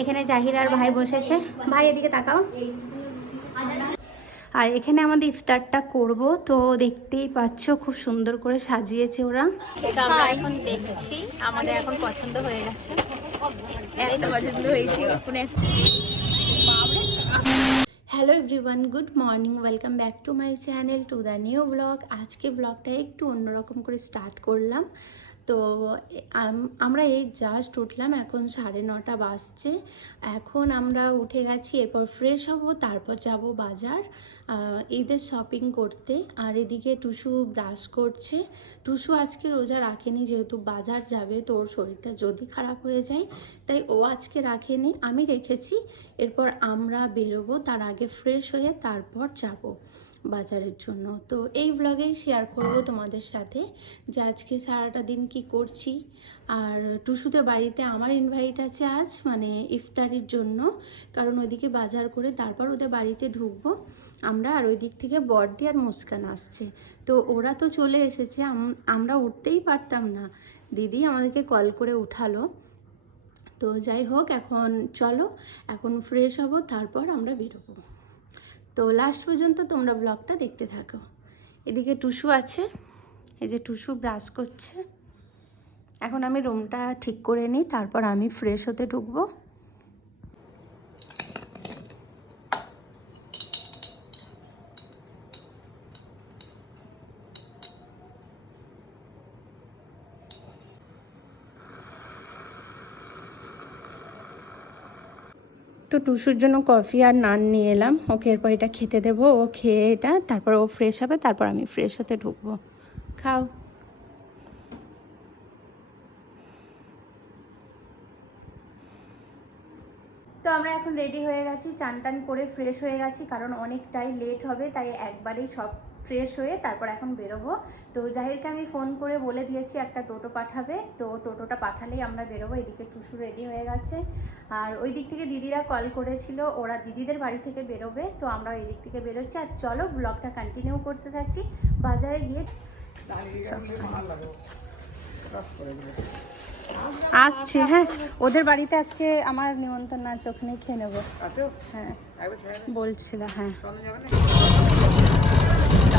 এখানে জাহির আর ভাই বসেছে। ভাই এদিকে তাকাও। আর এখানে আমাদের ইফতারটা করব, তো দেখতেই পাচ্ছ খুব সুন্দর করে সাজিয়েছে ওরা। এটা আমরা এখন দেখছি, আমাদের এখন পছন্দ হয়ে গেছে, একটা পছন্দ হয়েছে। Hello everyone, good morning, welcome back to my channel to the new blog. আজকে ব্লগটা একটু অন্যরকম করে স্টার্ট করলাম। তো আমরা এই জাস্ট উঠলাম, এখন 9:30 বাজছে। এখন আমরা উঠে গেছি, এরপর ফ্রেশ হব, তারপর যাব বাজার ঈদের শপিং করতে। আর এদিকে টুসু ব্রাশ করছে। টুসু আজকে রোজা রাখেনি, যেহেতু বাজার যাবে, তো ওর শরীরটা যদি খারাপ হয়ে যায় তাই ও আজকে রাখেনি, আমি রেখেছি। এরপর আমরা বেরোবো, তার আগে ফ্রেশ হয়ে তারপর যাব বাজারের জন্য। তো এই ব্লগেই শেয়ার করব তোমাদের সাথে যে আজকে সারাটা দিন কি করছি। আর টুসুদের বাড়িতে আমার ইনভাইট আছে আজ, মানে ইফতারির জন্য, কারণ ওইদিকে বাজার করে তারপর ওদের বাড়িতে ঢুকবো আমরা। আর ওই দিক থেকে বড়দি আর মুস্কান আসছে, তো ওরা তো চলে এসেছে, আমরা উঠতেই পারতাম না, দিদি আমাদেরকে কল করে উঠালো। তো যাই হোক, এখন চলো, এখন ফ্রেশ হব, তারপর আমরা বেরোবো। তো লাস্ট পর্যন্ত তোমরা ব্লগটা দেখতে থাকো। এদিকে টুসু আছে, এই যে টুসু ব্রাশ করছে। এখন আমি রুমটা ঠিক করে নিই, তারপর আমি ফ্রেশ হতে ঢুকবো। তো টুসুর জন্য কফি আর নান নিয়ে এলাম, ওকে এরপর এটা খেতে দেবো। ও খেয়ে এটা, তারপর ও ফ্রেশ হবে, তারপর আমি ফ্রেশ হতে ঢুকবো। খাও। তো আমরা এখন রেডি হয়ে গেছি, চান টান করে ফ্রেশ হয়ে গেছি, কারণ অনেকটাই লেট হবে, তাই একবারেই সব ফ্রেশ হয়ে তারপর এখন বেরোবো। তো জাহিরকে আমি ফোন করে বলে দিয়েছি একটা টোটো পাঠাবে, তো টোটোটা পাঠালেই আমরা বেরোবো। এদিকে টুসু রেডি হয়ে গেছে, আর ওই দিক থেকে দিদিরা কল করেছিল, ওরা দিদিদের বাড়ি থেকে বেরোবে, তো আমরা ওই দিক থেকে বেরোচ্ছি। আর চলো ব্লগটা কন্টিনিউ করতে থাকছি। বাজারে গিয়ে আসছি। হ্যাঁ, ওদের বাড়িতে আজকে আমার নিমন্ত্রণ আছে, ওখানে খেয়ে নেবো। হ্যাঁ বলছিল। হ্যাঁ,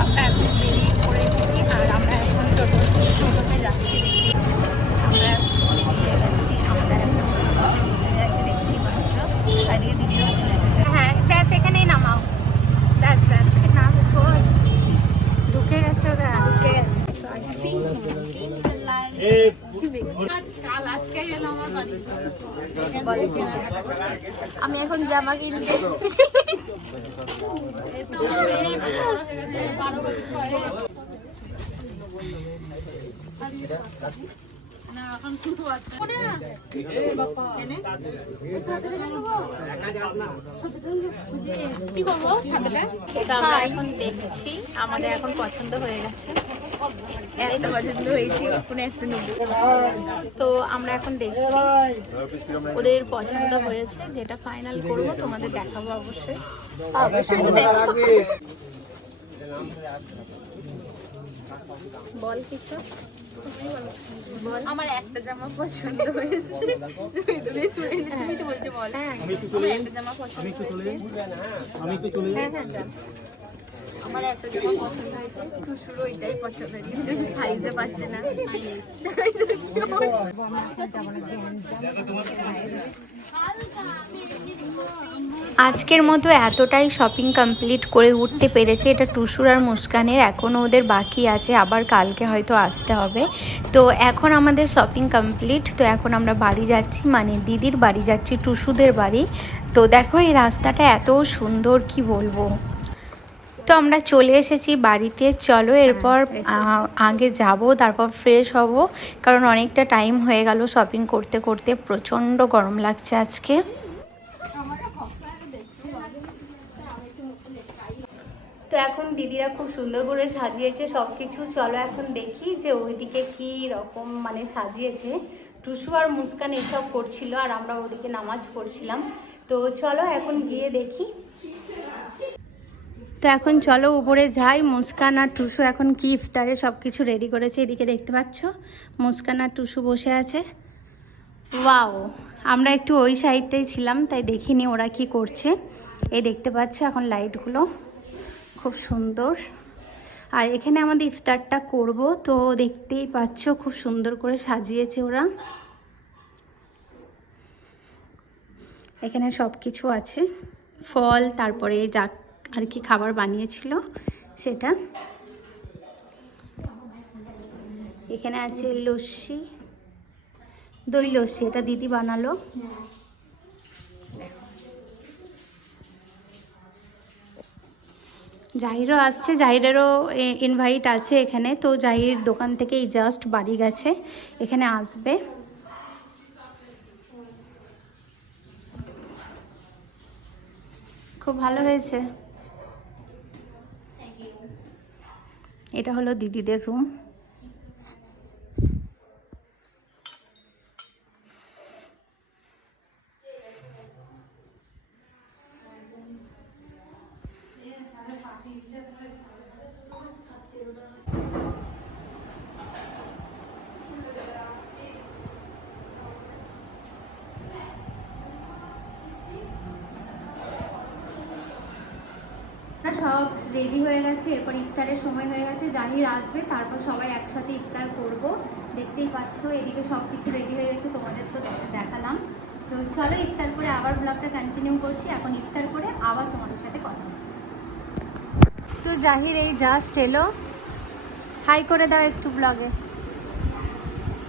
আমরা এখন বেরিয়ে পড়েছি, আর আমরা এখন টোটোতে যাচ্ছি। আমরা বেরিয়ে গেছি, আমরা এখন বসে যাচ্ছি, দেখতেই পাচ্ছ। এদিকে দিদিও চলে এসেছে। হ্যাঁ ব্যাস, এখানেই নামাও, ব্যাস ব্যাস নাম ঢুকে গেছে, ওরা ঢুকে গেছে। আমি এখন জামা কিনতে এসেছি। কি করবো আমরা এখন দেখছি, আমাদের এখন পছন্দ হয়ে গেছে, একটা পছন্দ হয়েছে, একটা নেবো। তো আমরা এখন দেখছি, ওদের পছন্দ হয়েছে, যেটা ফাইনাল করবো তোমাদের দেখাবো অবশ্যই, অবশ্যই তো দেখাবো। বল কিছু। আমার একটা জামা পছন্দ হয়েছে, তুমি তো বলছো বল। হ্যাঁ, একটা জামা পছন্দ হয়েছে। আমার একটা জামা পছন্দ হয়েছে, টুসুরও ওইটাই পছন্দ হয়েছে, কিন্তু সাইজে পাচ্ছে না। আজকের মতো এতটাই শপিং কমপ্লিট করে উঠতে পেরেছে, এটা টুসুর আর মুস্কানের, এখনও ওদের বাকি আছে, আবার কালকে হয়তো আসতে হবে। তো এখন আমাদের শপিং কমপ্লিট, তো এখন আমরা বাড়ি যাচ্ছি, মানে দিদির বাড়ি যাচ্ছি, টুসুদের বাড়ি। তো দেখো এই রাস্তাটা এত সুন্দর, কি বলবো। তো আমরা চলে এসেছি বাড়িতে, চলো এরপর আগে যাব, তারপর ফ্রেশ হব, কারণ অনেকটা টাইম হয়ে গেল শপিং করতে করতে, প্রচণ্ড গরম লাগছে আজকে। তো এখন দিদিরা খুব সুন্দর করে সাজিয়েছে সব কিছু, চলো এখন দেখি যে ওইদিকে কি রকম মানে সাজিয়েছে। টুসু আর মুস্কান এসব করছিল, আর আমরা ওদিকে নামাজ পড়ছিলাম। তো চলো এখন গিয়ে দেখি। তো এখন চলো উপরে যাই। মুস্কান আর টুসু এখন কি ইফতারে সব কিছু রেডি করেছে, এদিকে দেখতে পাচ্ছ মুস্কান আর টুসু বসে আছে। ওয়াও, আমরা একটু ওই সাইডটাই ছিলাম তাই দেখিনি ওরা কি করছে। এই দেখতে পাচ্ছ এখন লাইটগুলো খুব সুন্দর। আর এখানে আমাদের ইফতারটা করব, তো দেখতেই পাচ্ছ খুব সুন্দর করে সাজিয়েছে ওরা। এখানে সব কিছু আছে, ফল, তারপরে যা আর কি খাবার বানিয়েছিল সেটা। এখানে আছে লস্যি, দই লস্যি, এটা দিদি বানালো। জাহিরও আসছে, জাহিরেরও ইনভাইট আছে এখানে। তো জাহির দোকান থেকে এই জাস্ট বাড়ি গেছে, এখানে আসবে। খুব ভালো হয়েছে। এটা হলো দিদিদের রুম। সব রেডি হয়ে গেছে, এরপর ইফতারের সময় হয়ে গেছে, জাহির আসবে, তারপর সবাই একসাথে ইফতার করব। দেখতেই পাচ্ছ এদিকে সব কিছু রেডি হয়ে গেছে, তোমাদের তো দেখালাম। তো চলো ইফতার করে আবার ব্লগটা কন্টিনিউ করছি। এখন ইফতার করে আবার তোমাদের সাথে কথা হচ্ছে। তো জাহির এই জাস্ট এলো, হাই করে দাও একটু ব্লগে।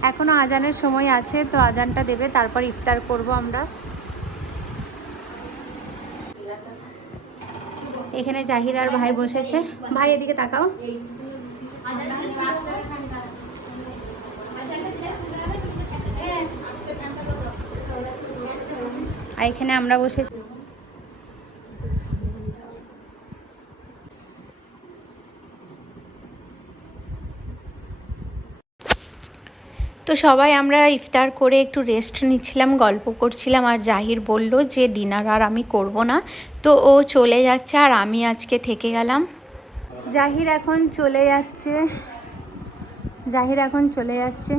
এখনো আজানের সময় আছে, তো আজানটা দেবে, তারপর ইফতার করব আমরা। এখানে জাহির আর ভাই বসেছে। ভাই এদিকে তাকাও। আর এখানে আমরা বসেছি। তো সবাই আমরা ইফতার করে একটু রেস্ট নিচ্ছিলাম, গল্প করছিলাম। আর জাহির বলল যে ডিনার আর আমি করব না, তো ও চলে যাচ্ছে আর আমি আজকে থেকে গেলাম। জাহির এখন চলে যাচ্ছে, জাহির এখন চলে যাচ্ছে,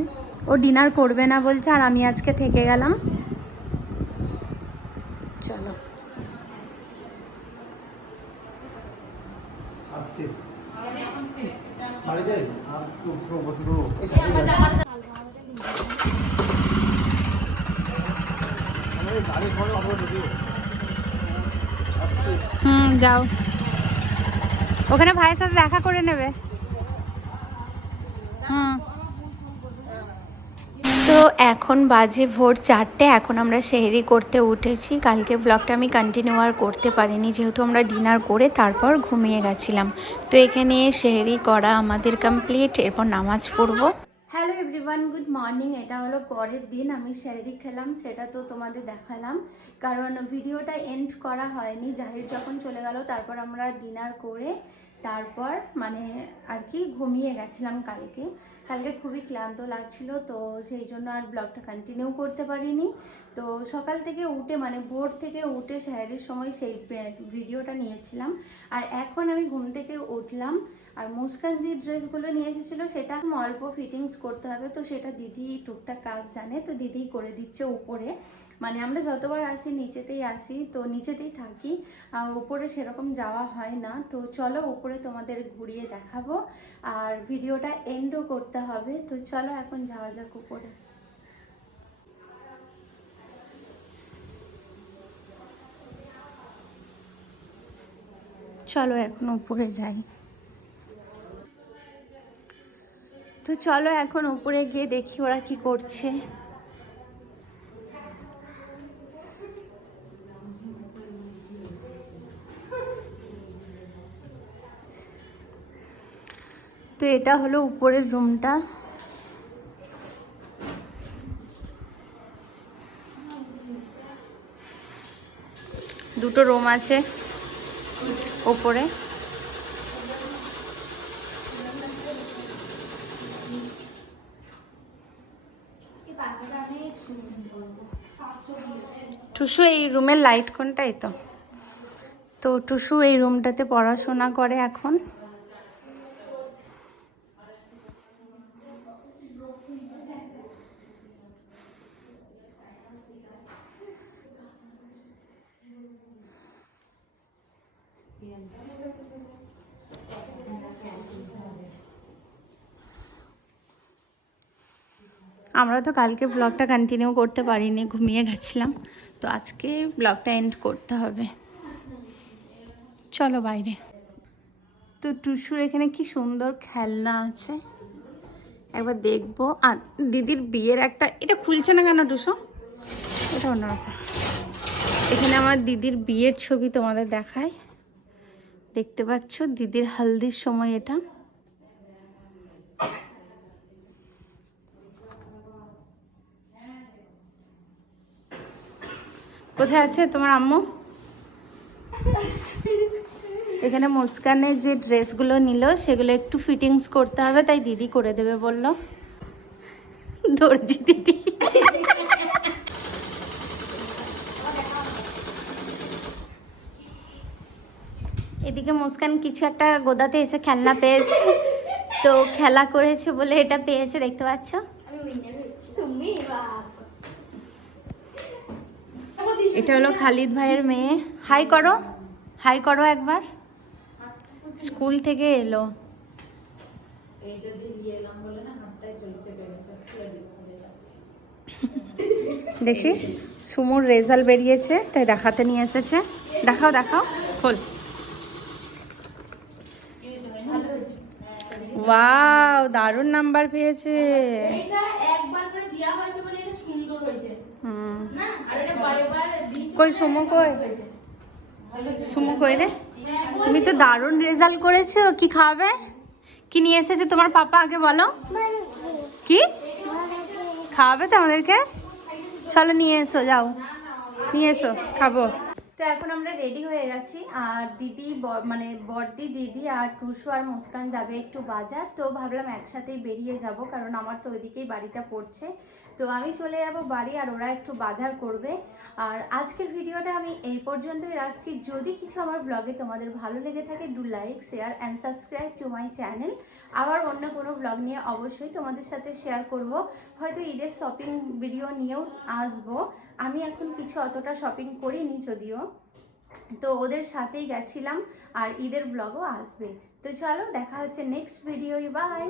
ও ডিনার করবে না বলছে, আর আমি আজকে থেকে গেলাম। চলো যাও, ওখানে ভাইয়ের সাথে দেখা করে নেবে। তো এখন বাজে ভোর 4টে, এখন আমরা সেহরি করতে উঠেছি। কালকে ব্লগটা আমি কন্টিনিউ আর করতে পারিনি, যেহেতু আমরা ডিনার করে তারপর ঘুমিয়ে গেছিলাম। তো এখানে সেহরি করা আমাদের কমপ্লিট, এরপর নামাজ পড়বো। Hello everyone, good morning. এটা হলো পরের দিন, আমি সেহরি খেলাম, সেটা তো তোমাদের দেখালাম, কারণ ভিডিওটা এন্ড করা হয়নি। জাহির যখন চলে গেল তারপর আমরা ডিনার করে তারপর মানে আর কি ঘুমিয়ে গেছিলাম। কালকে খুবই ক্লান্ত লাগছিল, তো সেই জন্য আর ব্লগটা কন্টিনিউ করতে পারিনি। তো সকাল থেকে উঠে মানে ভোর থেকে উঠে সেহরির সময় সেই ভিডিওটা নিয়েছিলাম। আর এখন আমি ঘুম থেকে উঠলাম, আর মুস্কান যে ড্রেসগুলো নিয়ে এসেছিলো সেটা অল্প ফিটিংস করতে হবে, তো সেটা দিদি টুকটাক কাজ জানে, তো দিদি করে দিচ্ছে উপরে। মানে আমরা যতবার আসি নিচেতেই আসি, তো নিচেতেই থাকি, আর উপরে সেরকম যাওয়া হয় না। তো চলো উপরে তোমাদের ঘুরিয়ে দেখাবো, আর ভিডিওটা এন্ডও করতে হবে। তো চলো এখন যাওয়া যাক উপরে। চলো এখন উপরে যাই। তো চলো এখন উপরে গিয়ে দেখি ওরা কি করছে। তো এটা হলো উপরের রুমটা। দুটো রুম আছে ওপরে। টুসু এই রুমের লাইট কোনটাই তো। তো টুসু এই রুমটাতে পড়াশোনা করে এখন। আমরা তো কালকে ব্লগটা কন্টিনিউ করতে পারিনি, ঘুমিয়ে গেছিলাম, তো আজকে ব্লগটা এন্ড করতে হবে। চলো বাইরে। তো টুসুর এখানে কি সুন্দর খেলনা আছে, একবার দেখবো। আর দিদির বিয়ের একটা, এটা খুলছে না কেন টুসু? এটা অন্যরকম। এখানে আমার দিদির বিয়ের ছবি তোমাদের দেখায়, দেখতে পাচ্ছ দিদির হলদির সময় এটা। কোথায় আছে তোমার আম্মু? এখানে মুস্কানের যে ড্রেসগুলো নিল সেগুলো একটু ফিটিংস করতে হবে, তাই দিদি করে দেবে বললো, দর্জি দিদি। এদিকে মুস্কান কিছু একটা গোদাতে এসে খেলনা পেয়েছে, তো খেলা করেছে বলে এটা পেয়েছে, দেখতে পাচ্ছ। এটা হলো খালিদ ভাইয়ের মেয়ে। হাই করো, হাই করো একবার। স্কুল থেকে এলো। দেখি সুমুর রেজাল্ট বেরিয়েছে, তাই দেখাতে নিয়ে এসেছে। দেখাও দেখাও, খোল। ওয়াও, দারুণ নাম্বার পেয়েছে। কই সুমু, কই সুমু, কই রে? তুমি তো দারুণ রেজাল্ট করেছো। কি খাবে, কি নিয়ে এসেছে তোমার পাপা, আগে বলো। কি খাওয়াবে তো আমাদেরকে? চলো নিয়ে এসো, যাও নিয়ে এসো, খাবো। তো এখন আমরা রেডি হয়ে গেছি, আর দিদি মানে বড়দি, দিদি আর টুসু আর মুস্কান যাবে একটু বাজার। তো ভাবলাম একসাথেই বেরিয়ে যাব, কারণ আমার তো ওইদিকেই বাড়িটা পড়ছে। তো আমি চলে যাব বাড়ি, আর ওরা একটু বাজার করবে। আর আজকের ভিডিওটা আমি এই পর্যন্তই রাখছি। যদি কিছু আমার ব্লগে তোমাদের ভালো লেগে থাকে, do like, share and subscribe to my channel. আবার অন্য কোনো ব্লগ নিয়ে অবশ্যই তোমাদের সাথে শেয়ার করব, হয়তো ঈদের শপিং ভিডিও নিয়েও আসবো। আমি এখন কিছু অতটা শপিং করিনি যদিও, তো ওদের সাথেই গেছিলাম, আর ঈদের ব্লগও আসবে। তো চলো দেখা হচ্ছে নেক্সট ভিডিও, বাই।